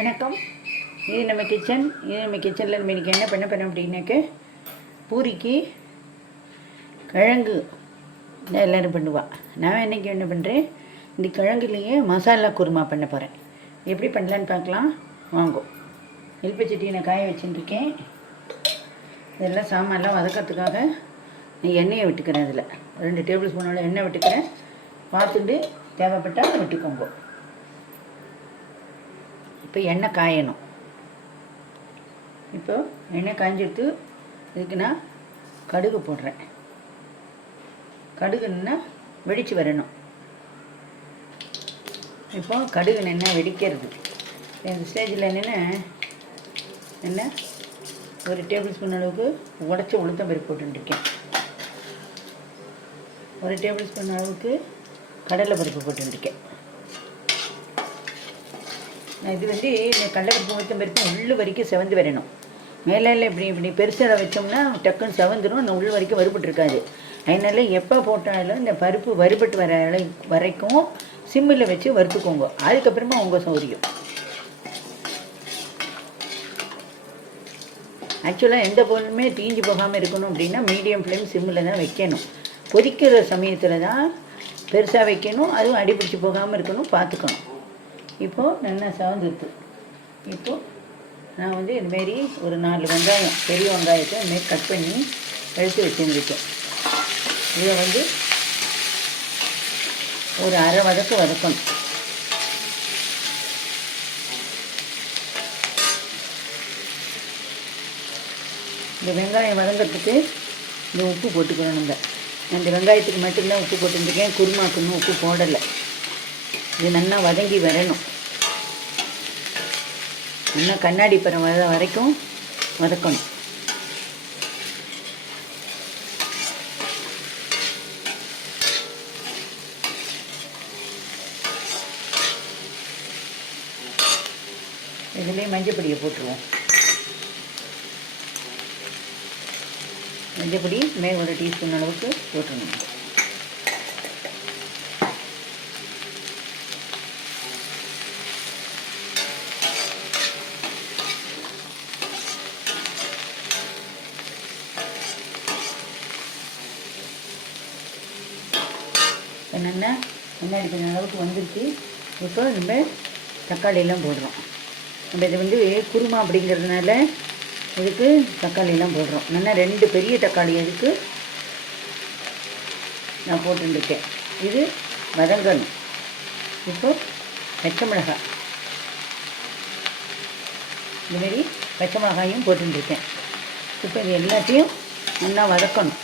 வணக்கம். இது நம்ம கிச்சனில் நம்ம இன்றைக்கி என்ன பண்ண போகிறோம் அப்படின்னாக்க, பூரிக்கு கிழங்கு எல்லோரும் பண்ணுவாள். நான் இன்றைக்கி என்ன பண்ணுறேன், இந்த கிழங்குலேயே மசாலா குருமா பண்ண போகிறேன். எப்படி பண்ணலான்னு பார்க்கலாம் வாங்கும். எலுப்பச்சட்டியை நான் காய வச்சுட்டுருக்கேன். இதெல்லாம் சாமான்லாம் வதக்கிறதுக்காக நான் எண்ணெயை விட்டுக்கிறேன். அதில் 2 டேபிள் ஸ்பூனோட எண்ணெய் விட்டுக்கிறேன். பார்த்துட்டு தேவைப்பட்டால் விட்டுக்கோங்க. இப்போ எண்ணெய் காயணும். இப்போ எண்ணெய் காய்ஞ்சிட்டு இதுக்கு நான் கடுகு போடுறேன். கடுகுன்னா வெடித்து வரணும். இப்போ கடுகு என்ன வெடிக்கிறது. இந்த ஸ்டேஜில் என்ன 1 டேபிள் ஸ்பூன் அளவுக்கு உடச்ச உளுத்தம் பருப்பு போட்டுருக்கேன். 1 டேபிள் ஸ்பூன் அளவுக்கு கடலை பருப்பு போட்டுருக்கேன். இது இந்த கடலைப்பருப்பு உளுத்தம் பருப்பு உள்ள வரைக்கும் செவந்து வரணும். மேலே இப்படி பெருசாக வச்சோம்னா டக்குன்னு செவந்துடும். அந்த உள்ள வரைக்கும் வறுபட்டுருக்காது. அதனால எப்போ போட்டாலும் இந்த பருப்பு வறுபட்டு வர வரைக்கும் சிம்மில் வச்சு வறுத்துக்கோங்க. அதுக்கப்புறமா உங்கள் சௌரியம். ஆக்சுவலாக எந்த பொருளுமே தீஞ்சு போகாமல் இருக்கணும் அப்படின்னா மீடியம் ஃப்ளேம் சிம்மில் தான் வைக்கணும். கொதிக்கிற சமயத்தில் தான் பெருசாக வைக்கணும். அதுவும் அடிப்பிடிச்சு போகாமல் இருக்கணும், பார்த்துக்கணும். இப்போது நல்லா செவந்துடுது. இப்போது நான் இதுமாரி ஒரு 4 வெங்காயம், பெரிய வெங்காயத்தை இதுமாரி கட் பண்ணி எடுத்து வச்சுருக்கேன். இதை ஒரு அரை வதக்கு வதக்கணும். இந்த வெங்காயம் வதங்கிறதுக்கு இந்த உப்பு போட்டுக்கிறோம். நம்ம அந்த வெங்காயத்துக்கு மட்டும்தான் உப்பு போட்டுருக்கேன். குருமாக்குன்னு உப்பு போடலை. இது நல்லா வதங்கி வரணும். நல்லா கண்ணாடி பழம் வர வரைக்கும் வதக்கணும். இதுலேயே மஞ்சப்பொடியை போட்டுருவோம். மஞ்சப்பொடி மேல் 1 டீஸ்பூன் அளவுக்கு போட்டுருணும். என்னென்னா முன்னாடி கொஞ்சம் அளவுக்கு வந்துருச்சு. இப்போ நம்ம தக்காளியெல்லாம் போடுறோம். நம்ம இது குருமா அப்படிங்கிறதுனால இதுக்கு தக்காளியெல்லாம் போடுறோம். நல்லா 2 பெரிய தக்காளி அதுக்கு நான் போட்டுருக்கேன். இது வதங்கணும். இப்போ பச்சை மிளகாய், இதுமாரி பச்சை மிளகாயும் போட்டுருக்கேன். இப்போ இது எல்லாத்தையும் நல்லா வதக்கணும்.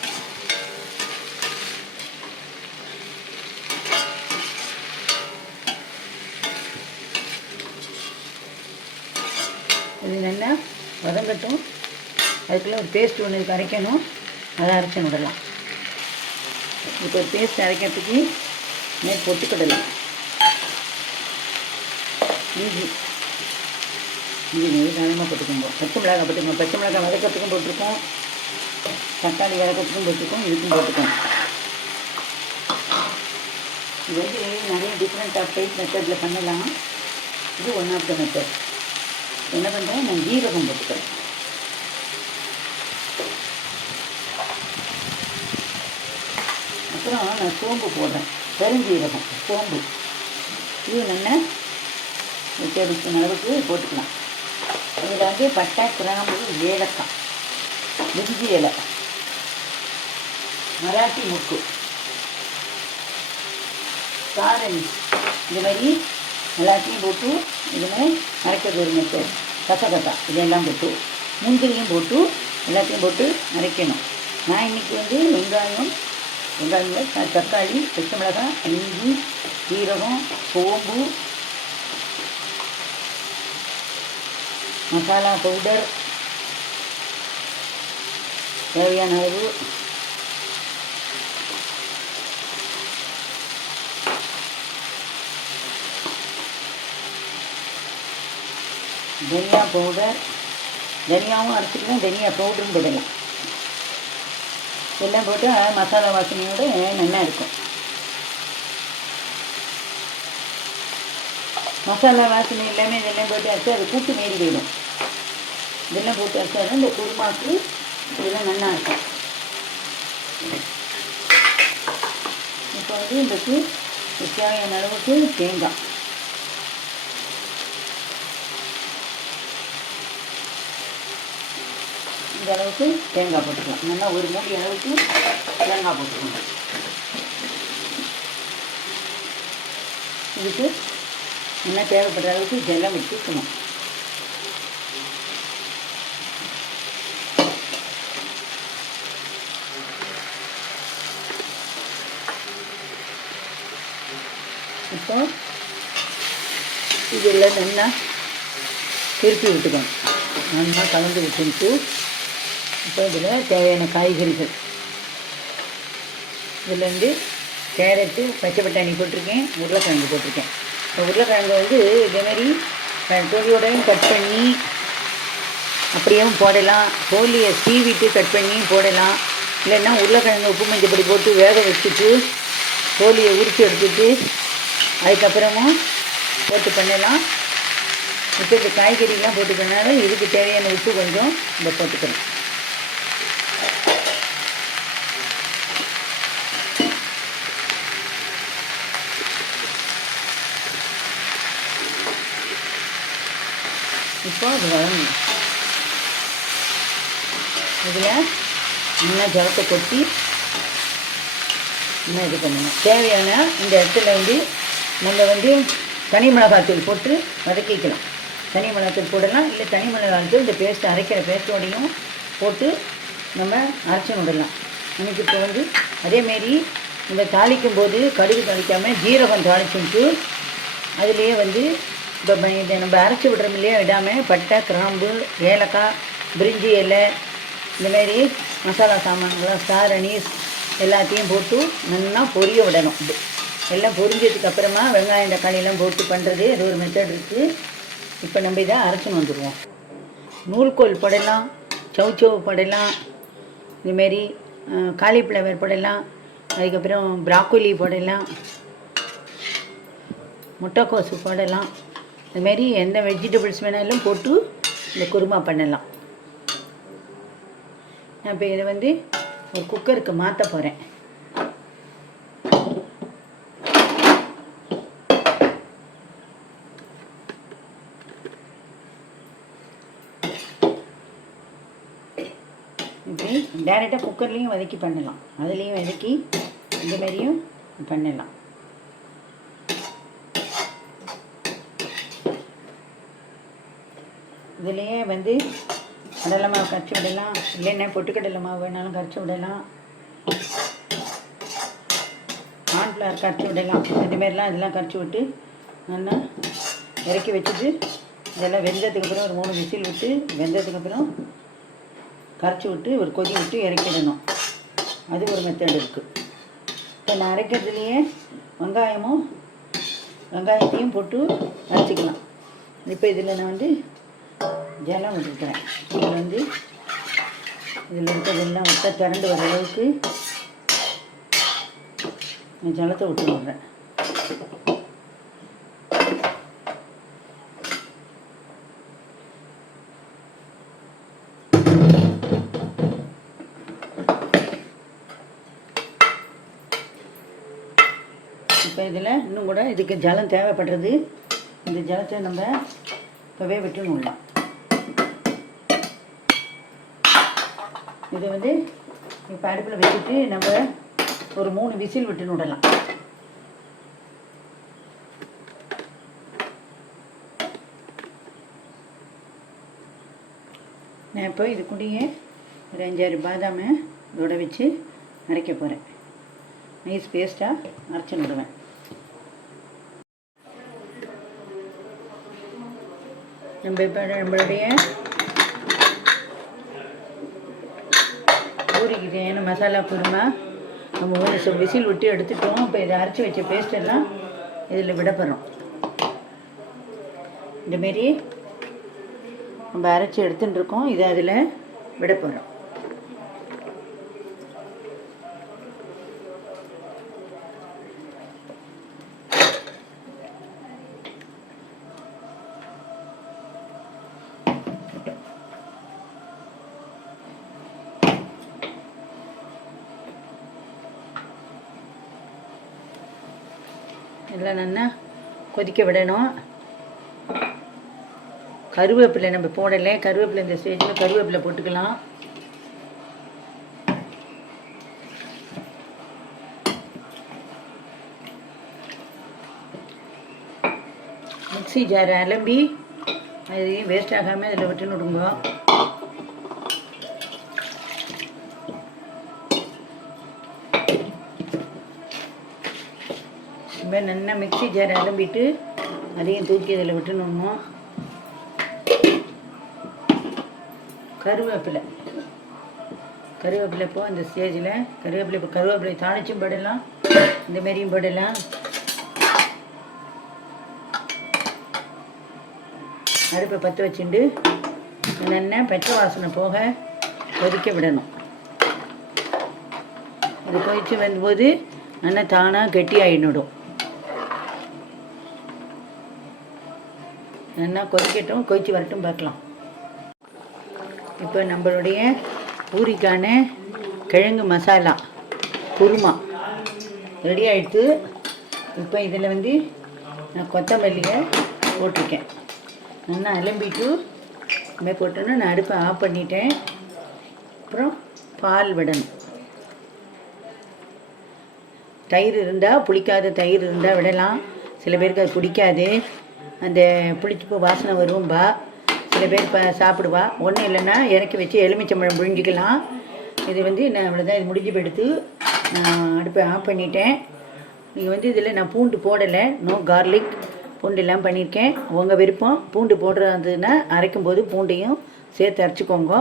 இது நல்லா வதங்கட்டும். அதுக்குள்ளே ஒரு பேஸ்ட் ஒன்று இதுக்கு அரைக்கணும். அதை அரைச்சி விடலாம். இப்போ ஒரு பேஸ்ட் அரைக்கிறதுக்கு பொட்டுக்கடலை, இஞ்சி தானமாக போட்டுக்கோங்க. பச்சை மிளகாய் போட்டுக்கோங்க. பச்சை மிளகாய் வதக்கிறதுக்கும் போட்டிருக்கோம், தக்காளி வதக்கிறதுக்கும் போட்டிருக்கோம், இதுக்கும் போட்டுக்கோங்க. இது நிறைய டிஃப்ரெண்ட் ஆஃப் டைப் மெத்தடில் பண்ணலாம். இது ஒன் ஆஃப் த மெத்தட். என்ன பண்ணுறேன், நான் ஜீரகம் போட்டுக்கிறேன். அப்புறம் நான் சோம்பு போடுறேன். பெருஞ்சீரகம், சோம்பு. இது நல்லா 1 டேபிள் ஸ்பூன் அளவுக்கு போட்டுக்கலாம். இதில் பட்டை, கிராம்பு, ஏலக்காய், பிரிஞ்சி இலை, மராட்டி முக்கு, காரணி, இந்த மாதிரி எல்லாத்தையும் போட்டு இதில் அரைக்கிறது ஒரு மெத்தட். கசகசா இதெல்லாம் போட்டு, முந்திரியும் போட்டு எல்லாத்தையும் போட்டு அரைக்கணும். நான் இன்றைக்கி வெங்காயம், தக்காளி, பச்சை மிளகாய், இஞ்சி, சீரகம், சோம்பு, மசாலா பவுடர் தேவையான அளவு, தனியா பவுடர், தனியாவும் அரைச்சிக்கலாம், தனியா பவுடரும் போடலாம். எல்லாம் போட்டு மசாலா வாசனையோடு நல்லா இருக்கும். மசாலா வாசனை எல்லாமே இதெல்லாம் போட்டு அரைச்சி அது கூட்டு மாரி போயிடும். இதெல்லாம் போட்டு அரைச்சாதான் இந்த குருமாவுக்கு இதெல்லாம் நல்லா இருக்கும். இப்போ வந்து இதுக்கு தேவையான அளவுக்கு தேங்காய், இந்த அளவுக்கு தேங்காய் போட்டுக்கலாம். நல்லா ஒரு மூடி அளவுக்கு தேங்காய் போட்டுக்கணும். இதுக்கு நல்லா தேவைப்படுற அளவுக்கு ஜலம் வச்சுக்கணும். இப்போ இதெல்லாம் நல்லா திருப்பி விட்டுக்கணும். நல்லா கலந்து விட்டுட்டு இப்போ இதில் தேவையான காய்கறிகள், இதில் வந்து கேரட்டு, பச்சை பட்டாணி போட்டிருக்கேன், உருளைக்கிழங்கு போட்டிருக்கேன். இப்போ உருளைக்கிழங்கு வந்து இதேமாரி தோலியோடையும் கட் பண்ணி அப்படியும் போடலாம், தோலியை சீவிட்டு கட் பண்ணி போடலாம். இல்லைன்னா உருளைக்கிழங்கு உப்பு மஞ்சள் பொடி போட்டு வேக வச்சுட்டு தோலியை உரித்து எடுத்துட்டு அதுக்கப்புறமும் போட்டு பண்ணலாம். இப்போ இந்த காய்கறிலாம் போட்டுக்கிறனால இதுக்கு தேவையான உப்பு கொஞ்சம் இந்த போட்டுக்கணும். இப்போ அது வளரணும். இதில் நல்லா ஜலத்தை கொட்டி இன்னும் இது பண்ணணும். தேவையான இந்த இடத்துல வந்து முன்ன வந்து தனி மிளகாத்தூள் போட்டு வதக்கிக்கலாம். தனி மிளகாத்தூள் போடலாம், இல்லை தனி மிளகாத்தூள் இந்த பேஸ்ட்டு அரைக்கிற பேஸ்ட்டோடையும் போட்டு நம்ம அரைச்சி விடலாம். எனக்கு இப்போ வந்து அதேமாரி இந்த தாளிக்கும் போது கடுகு தாளிக்காமல் ஜீரகம் தாளிச்சுட்டு அதுலேயே வந்து இப்போ இதை நம்ம அரைச்சி விடுறோம் இல்லையா, விடாமல் பட்டை, கிராம்பு, ஏலக்காய், பிரிஞ்சி இலை, இந்தமாரி மசாலா சாமான்களாம், ஸ்டார் அனீஸ் எல்லாத்தையும் போட்டு நல்லா பொரிய விடணும். எல்லாம் பொரிஞ்சதுக்கு அப்புறமா வெங்காயம் தக்காளியெல்லாம் போட்டு பண்ணுறது அது ஒரு மெத்தட் இருக்குது. இப்போ நம்ம இதை அரைச்சின்னு வந்துடுவோம். நூல்கோல் போடலாம், சவுச்சவு போடலாம், இதுமாரி காலிஃப்ளவர் போடலாம், அதுக்கப்புறம் ப்ராக்கோலி போடலாம், முட்டைக்கோசு போடலாம். இதுமாரி எந்த வெஜிடபிள்ஸ் வேணாலும் போட்டு இந்த குருமா பண்ணலாம். நான் இப்போ இதை வந்து ஒரு குக்கருக்கு மாற்ற போகிறேன். இப்படி டேரெக்டாக குக்கர்லேயும் வதக்கி பண்ணலாம், அதுலேயும் வதக்கி இந்த மாதிரியும் பண்ணலாம். இதுலேயே வந்து கடலை மாவு கரைச்சி விடலாம், இல்லைன்னா பொட்டுக்கடலை மாவு வேணாலும் கரைச்சி விடலாம், கார்ன்ஃப்ளவர் கரைச்சி விடலாம். இதுமாரிலாம் இதெல்லாம் கரைச்சி விட்டு நல்லா இறக்கி வச்சுட்டு இதெல்லாம் வெந்ததுக்கப்புறம் ஒரு 3 விசில் விட்டு வெந்ததுக்கப்புறம் கரைச்சி விட்டு ஒரு கொதி விட்டு இறக்கிடணும். அது ஒரு மெத்தட் இருக்குது. இப்போ நான் அரைக்கிறதுலையே வெங்காயத்தையும் போட்டு அரைச்சிக்கலாம். இப்போ இதில் நான் வந்து ஜலம் விட்டுருக்கிறேன். இதில் வந்து இதில் இருக்கிறதெல்லாம் விட்டா திரண்டு வர அளவுக்கு நான் ஜலத்தை விட்டு விடுறேன். இப்போ இதில் இன்னும் கூட இதுக்கு ஜலம் தேவைப்படுறது. இந்த ஜலத்தை நம்ம இப்போவே விட்டுணும்லாம். இதை வந்து இப்போ அடுப்பில் வச்சுட்டு நம்ம ஒரு 3 விசில் விட்டுன்னு விடலாம். நான் இப்போ இது கூடயே ஒரு 5-6 பாதாமை இதோட வச்சு அரைக்க போகிறேன். நைஸ் பேஸ்ட்டாக அரைச்சி விடுவேன். நம்ம இப்போ நம்மளுடைய பூரிக்கு தேவையான மசாலா குருமா நம்ம 3 விசில் விட்டு எடுத்துட்டோம். இப்போ இதை அரைச்சி வச்ச பேஸ்டெல்லாம் இதில் விட போகிறோம். இந்தமாரி நம்ம அரைச்சி எடுத்துகிட்டு இருக்கோம், இதை அதில் விட போகிறோம். எல்லாம் நல்லா கொதிக்க விடணும். கருவேப்பிலை நம்ம போடலை, கருவேப்பிலை இந்த ஸ்டேஜில் கருவேப்பிலை போட்டுக்கலாம். மிக்ஸி ஜாரை அலம்பி அதையும் வேஸ்ட் ஆகாமல் அதில் விட்டுன்னு விடுங்க. இப்போ நல்லா மிக்ஸி ஜாரை அலம்பிட்டு அதையும் தூக்கி அதில் விட்டுன்னு விடணும். கருவேப்பிலை இப்போ அந்த ஸ்டேஜில் கருவேப்பிலை தாளிச்சும் போடலாம், இந்தமாரியும் போடலாம். அடுப்பை பற்ற வச்சுட்டு நல்லா பச்சை வாசனை போக கொதிக்க விடணும். அது கொதித்து வரும்போது நல்லா தானாக கெட்டி ஆகிடும். நல்லா கொதிக்கட்டும், கொதித்து வரட்டும், பார்க்கலாம். இப்போ நம்மளுடைய பூரிக்கான கிழங்கு மசாலா குருமா ரெடி ஆகிடுத்து. இப்போ இதில் நான் கொத்தமல்லியை போட்டிருக்கேன். நல்லா அலம்பிட்டு இதுமாதிரி போட்டோன்னா நான் அடுப்பை ஆஃப் பண்ணிட்டேன். அப்புறம் பால் விடணும். தயிர் இருந்தால், புளிக்காத தயிர் இருந்தால் விடலாம். சில பேருக்கு அது பிடிக்காது, அந்த புளிச்சுப்பு வாசனை வரும்பா. சில பேர் சாப்பிடுவா. ஒன்றும் இல்லைன்னா இறக்கி வச்சு எலுமிச்சம்பழம் புழிஞ்சிக்கலாம். இது நான் அவ்வளோதான். இது முடிஞ்சு போய்டுத்து. நான் அடுப்பை ஆஃப் பண்ணிட்டேன். நீங்கள் இதில் நான் பூண்டு போடலை, நோ கார்லிக். பூண்டு எல்லாம் பண்ணியிருக்கேன். உங்கள் விருப்பம். பூண்டு போடுறதுன்னா அரைக்கும்போது பூண்டையும் சேர்த்து அரைச்சிக்கோங்க.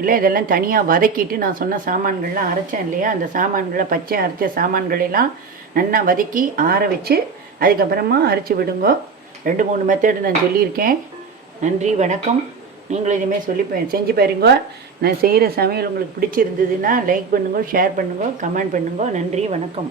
இல்லை இதெல்லாம் தனியாக வதக்கிட்டு நான் சொன்ன சாமான்கள்லாம் அரைச்சேன் இல்லையா, அந்த சாமான்களை பச்சை அரைச்ச சாமான்களெல்லாம் நல்லா வதக்கி ஆற வச்சு அதுக்கப்புறமா அரைச்சி விடுங்க. 2-3 மெத்தடு நான் சொல்லியிருக்கேன். நன்றி, வணக்கம். நீங்களும் இதுமாரி செஞ்சு பாருங்க. நான் செய்கிற சமையல் உங்களுக்கு பிடிச்சிருந்ததுன்னா லைக் பண்ணுங்க, ஷேர் பண்ணுங்க, கமெண்ட் பண்ணுங்க. நன்றி, வணக்கம்.